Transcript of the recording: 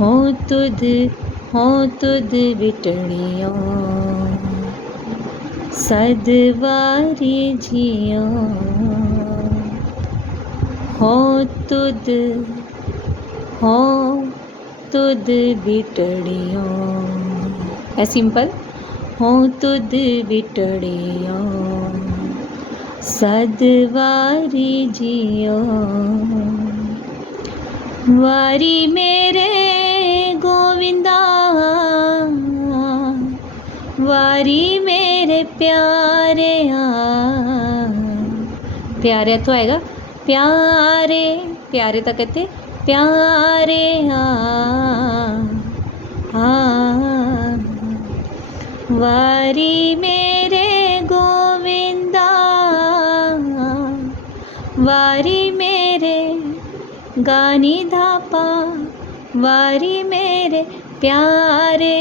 हो तुद बिटड़ियो सदवारी जियो हो तुद बिटड़ियो। है सिंपल। हो तुद बिटड़ियो सदवारी जियो वारी मेरे गोविंदा वारी मेरे प्यारे प्यारे तो आएगा प्यारे प्यारे तक कहते प्यारे वारी मेरे गोविंदा वारी मेरे गानी धापा वारी मेरे प्यारे